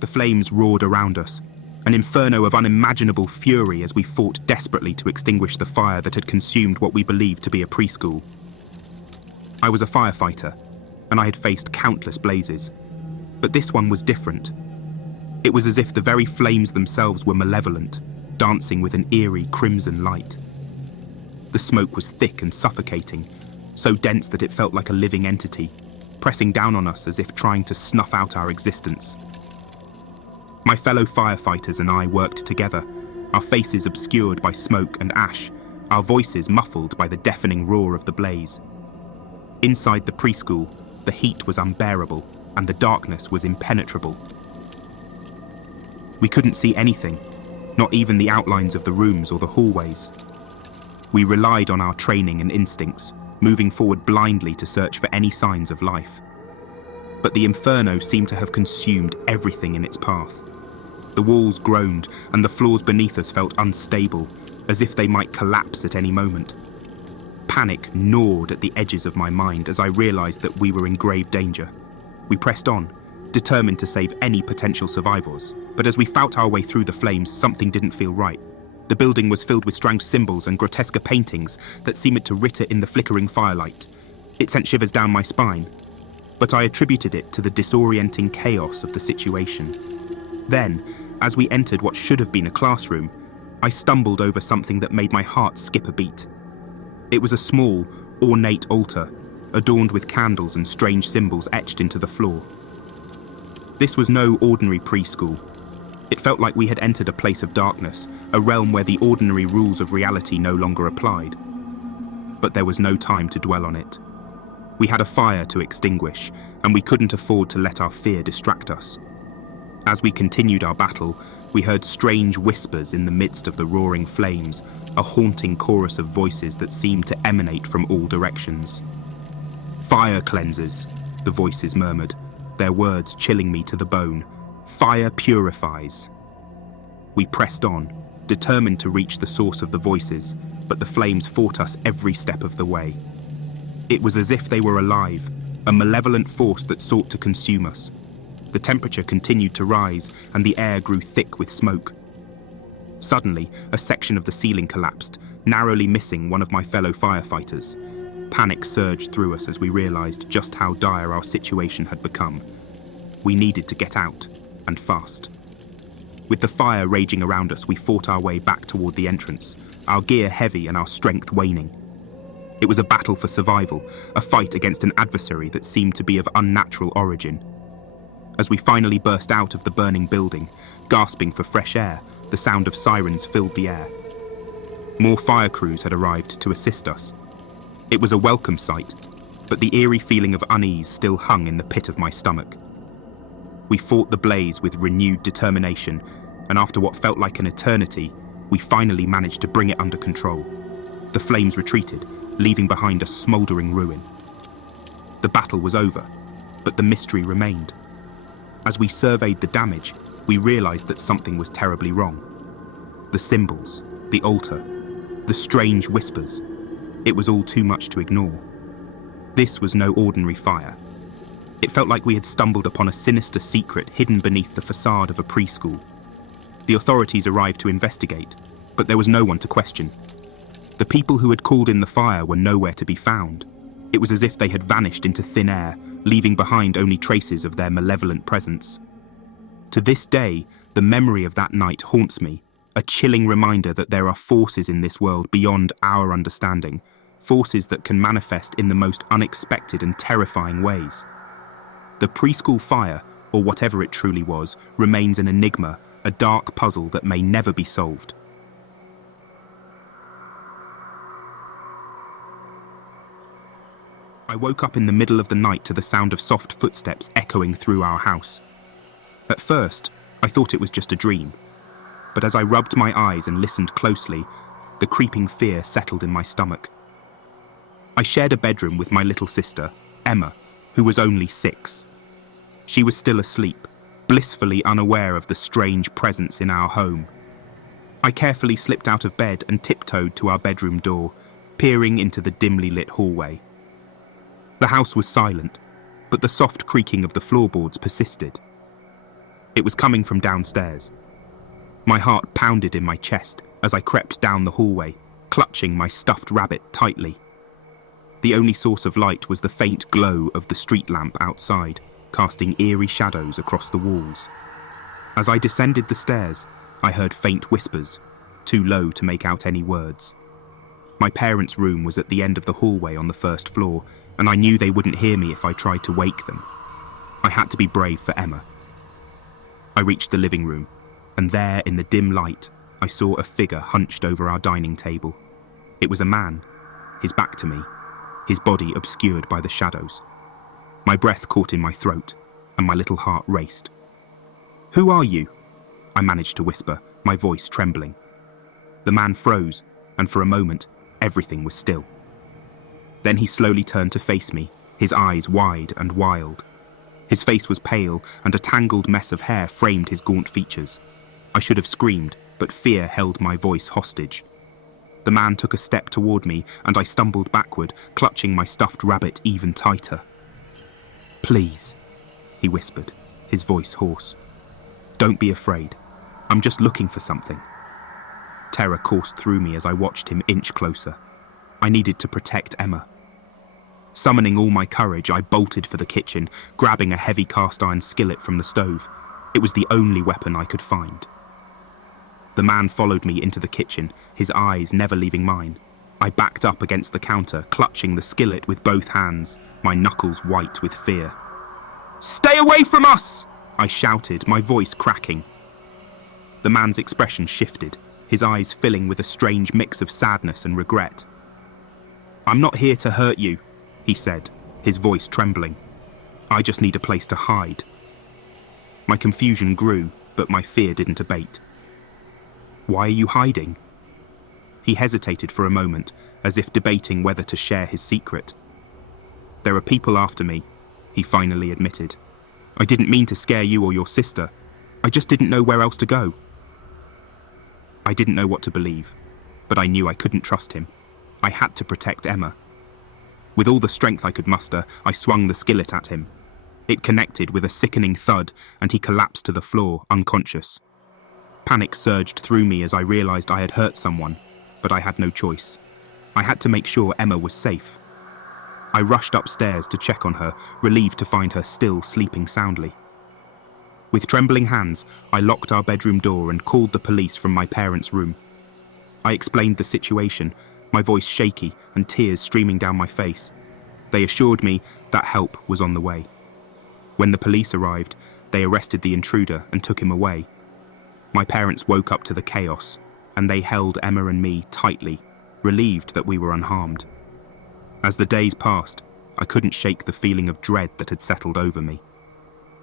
The flames roared around us, an inferno of unimaginable fury as we fought desperately to extinguish the fire that had consumed what we believed to be a preschool. I was a firefighter, and I had faced countless blazes. But this one was different. It was as if the very flames themselves were malevolent, dancing with an eerie crimson light. The smoke was thick and suffocating, so dense that it felt like a living entity, pressing down on us as if trying to snuff out our existence. My fellow firefighters and I worked together, our faces obscured by smoke and ash, our voices muffled by the deafening roar of the blaze. Inside the preschool, the heat was unbearable, and the darkness was impenetrable. We couldn't see anything, not even the outlines of the rooms or the hallways. We relied on our training and instincts, moving forward blindly to search for any signs of life. But the inferno seemed to have consumed everything in its path. The walls groaned, and the floors beneath us felt unstable, as if they might collapse at any moment. Panic gnawed at the edges of my mind as I realized that we were in grave danger. We pressed on, determined to save any potential survivors. But as we fought our way through the flames, something didn't feel right. The building was filled with strange symbols and grotesque paintings that seemed to ritter in the flickering firelight. It sent shivers down my spine, but I attributed it to the disorienting chaos of the situation. Then, as we entered what should have been a classroom, I stumbled over something that made my heart skip a beat. It was a small, ornate altar, adorned with candles and strange symbols etched into the floor. This was no ordinary preschool. It felt like we had entered a place of darkness, a realm where the ordinary rules of reality no longer applied. But there was no time to dwell on it. We had a fire to extinguish, and we couldn't afford to let our fear distract us. As we continued our battle, we heard strange whispers in the midst of the roaring flames, a haunting chorus of voices that seemed to emanate from all directions. "Fire cleanses," the voices murmured, their words chilling me to the bone. "Fire purifies." We pressed on, determined to reach the source of the voices, but the flames fought us every step of the way. It was as if they were alive, a malevolent force that sought to consume us. The temperature continued to rise, and the air grew thick with smoke. Suddenly, a section of the ceiling collapsed, narrowly missing one of my fellow firefighters. Panic surged through us as we realized just how dire our situation had become. We needed to get out, and fast. With the fire raging around us, we fought our way back toward the entrance, our gear heavy and our strength waning. It was a battle for survival, a fight against an adversary that seemed to be of unnatural origin. As we finally burst out of the burning building, gasping for fresh air, the sound of sirens filled the air. More fire crews had arrived to assist us. It was a welcome sight, but the eerie feeling of unease still hung in the pit of my stomach. We fought the blaze with renewed determination, and after what felt like an eternity, we finally managed to bring it under control. The flames retreated, leaving behind a smouldering ruin. The battle was over, but the mystery remained. As we surveyed the damage, we realized that something was terribly wrong. The symbols, the altar, the strange whispers. It was all too much to ignore. This was no ordinary fire. It felt like we had stumbled upon a sinister secret hidden beneath the facade of a preschool. The authorities arrived to investigate, but there was no one to question. The people who had called in the fire were nowhere to be found. It was as if they had vanished into thin air, leaving behind only traces of their malevolent presence. To this day, the memory of that night haunts me, a chilling reminder that there are forces in this world beyond our understanding, forces that can manifest in the most unexpected and terrifying ways. The preschool fire, or whatever it truly was, remains an enigma, a dark puzzle that may never be solved. I woke up in the middle of the night to the sound of soft footsteps echoing through our house. At first, I thought it was just a dream, but as I rubbed my eyes and listened closely, the creeping fear settled in my stomach. I shared a bedroom with my little sister, Emma, who was only 6. She was still asleep, blissfully unaware of the strange presence in our home. I carefully slipped out of bed and tiptoed to our bedroom door, peering into the dimly lit hallway. The house was silent, but the soft creaking of the floorboards persisted. It was coming from downstairs. My heart pounded in my chest as I crept down the hallway, clutching my stuffed rabbit tightly. The only source of light was the faint glow of the street lamp outside, casting eerie shadows across the walls. As I descended the stairs, I heard faint whispers, too low to make out any words. My parents' room was at the end of the hallway on the first floor, and I knew they wouldn't hear me if I tried to wake them. I had to be brave for Emma. I reached the living room, and there, in the dim light, I saw a figure hunched over our dining table. It was a man, his back to me, his body obscured by the shadows. My breath caught in my throat, and my little heart raced. "Who are you?" I managed to whisper, my voice trembling. The man froze, and for a moment, everything was still. Then he slowly turned to face me, his eyes wide and wild. His face was pale, and a tangled mess of hair framed his gaunt features. I should have screamed, but fear held my voice hostage. The man took a step toward me, and I stumbled backward, clutching my stuffed rabbit even tighter. "Please," he whispered, his voice hoarse. "Don't be afraid. I'm just looking for something." Terror coursed through me as I watched him inch closer. I needed to protect Emma. Summoning all my courage, I bolted for the kitchen, grabbing a heavy cast-iron skillet from the stove. It was the only weapon I could find. The man followed me into the kitchen, his eyes never leaving mine. I backed up against the counter, clutching the skillet with both hands, my knuckles white with fear. "Stay away from us!" I shouted, my voice cracking. The man's expression shifted, his eyes filling with a strange mix of sadness and regret. "I'm not here to hurt you," he said, his voice trembling. "I just need a place to hide." My confusion grew, but my fear didn't abate. "Why are you hiding?" He hesitated for a moment, as if debating whether to share his secret. "There are people after me," he finally admitted. "I didn't mean to scare you or your sister. I just didn't know where else to go." I didn't know what to believe, but I knew I couldn't trust him. I had to protect Emma. With all the strength I could muster, I swung the skillet at him. It connected with a sickening thud, and he collapsed to the floor, unconscious. Panic surged through me as I realized I had hurt someone, but I had no choice. I had to make sure Emma was safe. I rushed upstairs to check on her, relieved to find her still sleeping soundly. With trembling hands, I locked our bedroom door and called the police from my parents' room. I explained the situation, my voice shaky and tears streaming down my face. They assured me that help was on the way. When the police arrived, they arrested the intruder and took him away. My parents woke up to the chaos, and they held Emma and me tightly, relieved that we were unharmed. As the days passed, I couldn't shake the feeling of dread that had settled over me.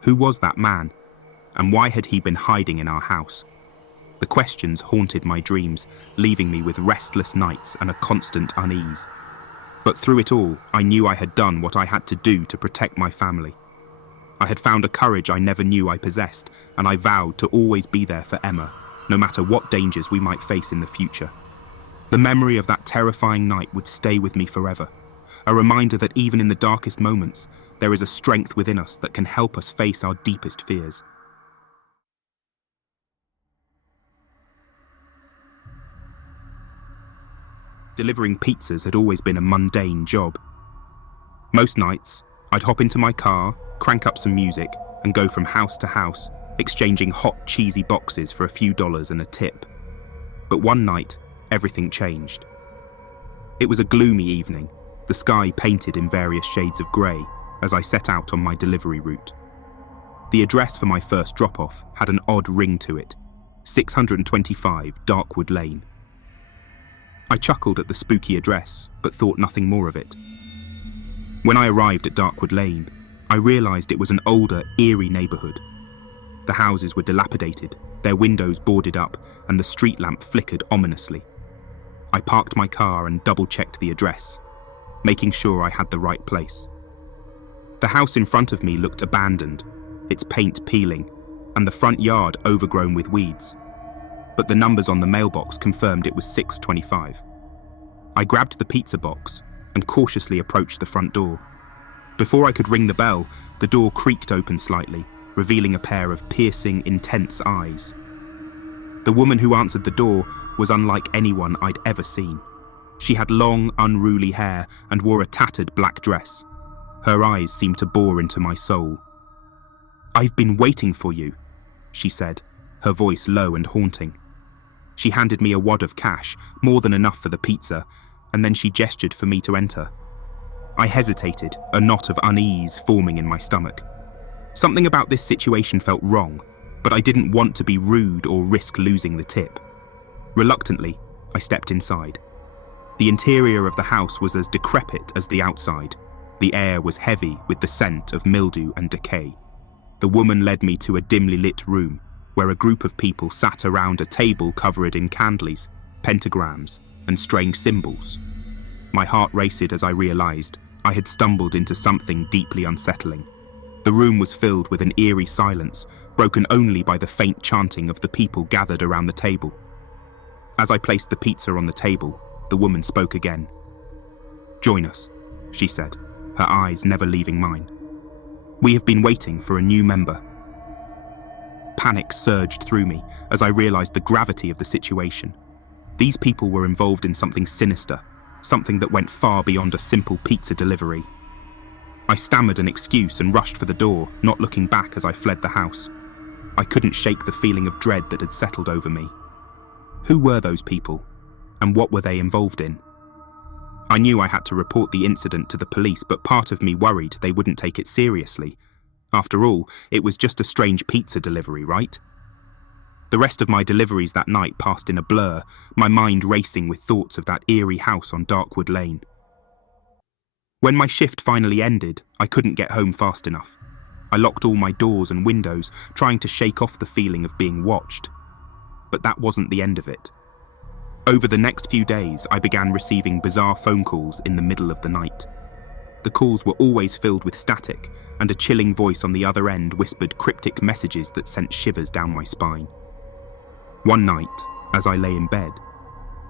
Who was that man? And why had he been hiding in our house? The questions haunted my dreams, leaving me with restless nights and a constant unease. But through it all, I knew I had done what I had to do to protect my family. I had found a courage I never knew I possessed, and I vowed to always be there for Emma, no matter what dangers we might face in the future. The memory of that terrifying night would stay with me forever, a reminder that even in the darkest moments, there is a strength within us that can help us face our deepest fears. Delivering pizzas had always been a mundane job. Most nights, I'd hop into my car, crank up some music, and go from house to house, exchanging hot, cheesy boxes for a few dollars and a tip. But one night, everything changed. It was a gloomy evening, the sky painted in various shades of grey, as I set out on my delivery route. The address for my first drop-off had an odd ring to it, 625 Darkwood Lane. I chuckled at the spooky address, but thought nothing more of it. When I arrived at Darkwood Lane, I realised it was an older, eerie neighbourhood. The houses were dilapidated, their windows boarded up, and the street lamp flickered ominously. I parked my car and double-checked the address, making sure I had the right place. The house in front of me looked abandoned, its paint peeling, and the front yard overgrown with weeds. But the numbers on the mailbox confirmed it was 625. I grabbed the pizza box and cautiously approached the front door. Before I could ring the bell, the door creaked open slightly, revealing a pair of piercing, intense eyes. The woman who answered the door was unlike anyone I'd ever seen. She had long, unruly hair and wore a tattered black dress. Her eyes seemed to bore into my soul. "I've been waiting for you," she said, her voice low and haunting. She handed me a wad of cash, more than enough for the pizza, and then she gestured for me to enter. I hesitated, a knot of unease forming in my stomach. Something about this situation felt wrong, but I didn't want to be rude or risk losing the tip. Reluctantly, I stepped inside. The interior of the house was as decrepit as the outside. The air was heavy with the scent of mildew and decay. The woman led me to a dimly lit room, where a group of people sat around a table covered in candles, pentagrams, and strange symbols. My heart raced as I realized I had stumbled into something deeply unsettling. The room was filled with an eerie silence, broken only by the faint chanting of the people gathered around the table. As I placed the pizza on the table, the woman spoke again. "Join us," she said, her eyes never leaving mine. "We have been waiting for a new member." Panic surged through me as I realized the gravity of the situation. These people were involved in something sinister, something that went far beyond a simple pizza delivery. I stammered an excuse and rushed for the door, not looking back as I fled the house. I couldn't shake the feeling of dread that had settled over me. Who were those people, and what were they involved in? I knew I had to report the incident to the police, but part of me worried they wouldn't take it seriously. After all, it was just a strange pizza delivery, right? The rest of my deliveries that night passed in a blur, my mind racing with thoughts of that eerie house on Darkwood Lane. When my shift finally ended, I couldn't get home fast enough. I locked all my doors and windows, trying to shake off the feeling of being watched. But that wasn't the end of it. Over the next few days, I began receiving bizarre phone calls in the middle of the night. The calls were always filled with static, and a chilling voice on the other end whispered cryptic messages that sent shivers down my spine. One night, as I lay in bed,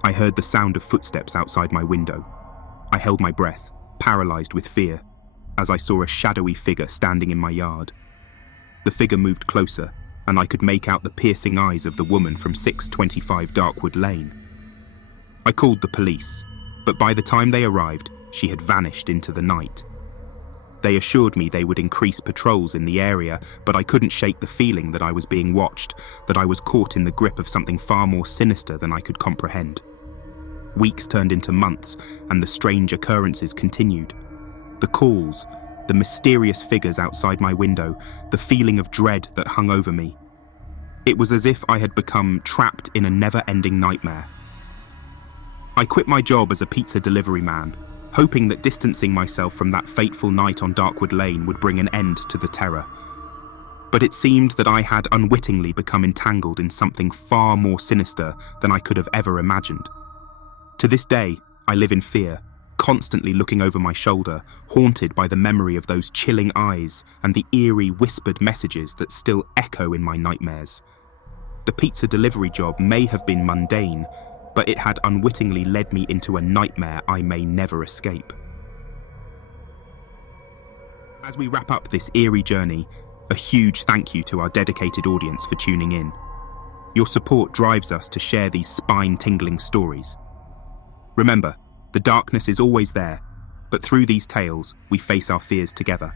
I heard the sound of footsteps outside my window. I held my breath, paralyzed with fear, as I saw a shadowy figure standing in my yard. The figure moved closer, and I could make out the piercing eyes of the woman from 625 Darkwood Lane. I called the police, but by the time they arrived, she had vanished into the night. They assured me they would increase patrols in the area, but I couldn't shake the feeling that I was being watched, that I was caught in the grip of something far more sinister than I could comprehend. Weeks turned into months, and the strange occurrences continued. The calls, the mysterious figures outside my window, the feeling of dread that hung over me. It was as if I had become trapped in a never-ending nightmare. I quit my job as a pizza delivery man, hoping that distancing myself from that fateful night on Darkwood Lane would bring an end to the terror. But it seemed that I had unwittingly become entangled in something far more sinister than I could have ever imagined. To this day, I live in fear, constantly looking over my shoulder, haunted by the memory of those chilling eyes and the eerie whispered messages that still echo in my nightmares. The pizza delivery job may have been mundane, but it had unwittingly led me into a nightmare I may never escape. As we wrap up this eerie journey, a huge thank you to our dedicated audience for tuning in. Your support drives us to share these spine-tingling stories. Remember, the darkness is always there, but through these tales, we face our fears together.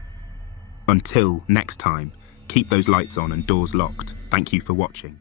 Until next time, keep those lights on and doors locked. Thank you for watching.